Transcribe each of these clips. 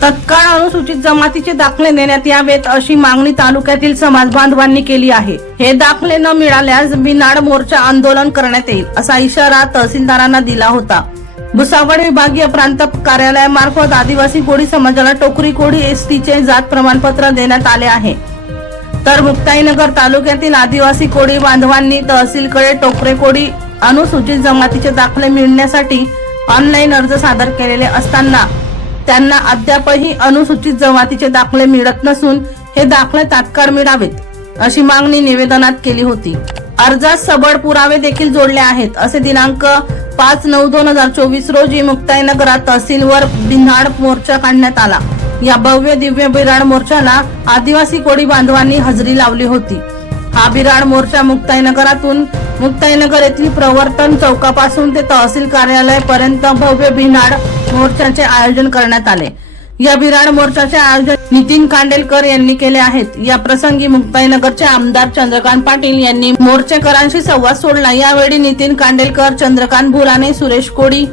तत्काळ अनुसूचित जमातीचे दाखले देण्यात यावेत अशी मागणी तालुक्यातील समाज बांधवांनी केली आहे. हे दाखले न मिळाल्यास बिनाड मोर्चा आंदोलन करण्यात येईल असा इशारा तहसीलदारांना दिला होता. भुसावळ विभागीय प्रांत कार्यालयामार्फत आदिवासी कोळी समाजाला टोकरी कोळी एसटीचे जात प्रमाणपत्र देण्यात आले आहे. तर मुक्ताईनगर तालुक्यातील आदिवासी कोळी बांधवांनी तहसीलकडे टोकरे कोळी अनुसूचित जमातीचे दाखले मिळण्यासाठी ऑनलाईन अर्ज सादर केलेले असताना त्यांना अद्यापही अनुसूचित जमातीचे दाखले मिळत नसून हे दाखले तात्काळ मिळावेत अशी मागणी निवेदनात केली होती. अर्जात सबळ पुरावे देखील जोडले आहेत असे दिनांक पाच नऊ दोन हजार चोवीस रोजी मुक्ताईनगरात तहसीलवर बिन्हाड मोर्चा काढण्यात आला. या भव्य दिव्य बिराड मोर्चाला आदिवासी कोळी बांधवांनी हजेरी लावली होती. हा बिराड मोर्चा मुक्ताईनगरातून मुक्ताईनगर येथील प्रवर्तन चौकापासून ते तहसील कार्यालय पर्यंत भव्य बिनाड मोर्चाचे आयोजन करण्यात आले. या बिराड मोर्चाचे आयोजन नितीन कांडेलकर यांनी केले आहेत. या प्रसंगी मुक्ताईनगरचे आमदार चंद्रकांत पाटील यांनी मोर्चेकरांशी संवाद सोडला. यावेळी नितीन कांडेलकर चंद्रकांत भुराणे सुरेश कोडी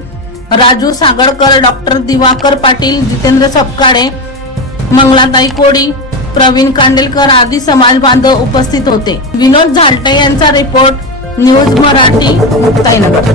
राजू सागरकर डॉक्टर दिवाकर पाटील जितेंद्र सपकाळे मंगलाताई कोडी प्रवीण कांडेलकर आदी समाज बांधव उपस्थित होते. विनोद झालटे यांचा रिपोर्ट न्यूज मराठी मुक्ताईनगर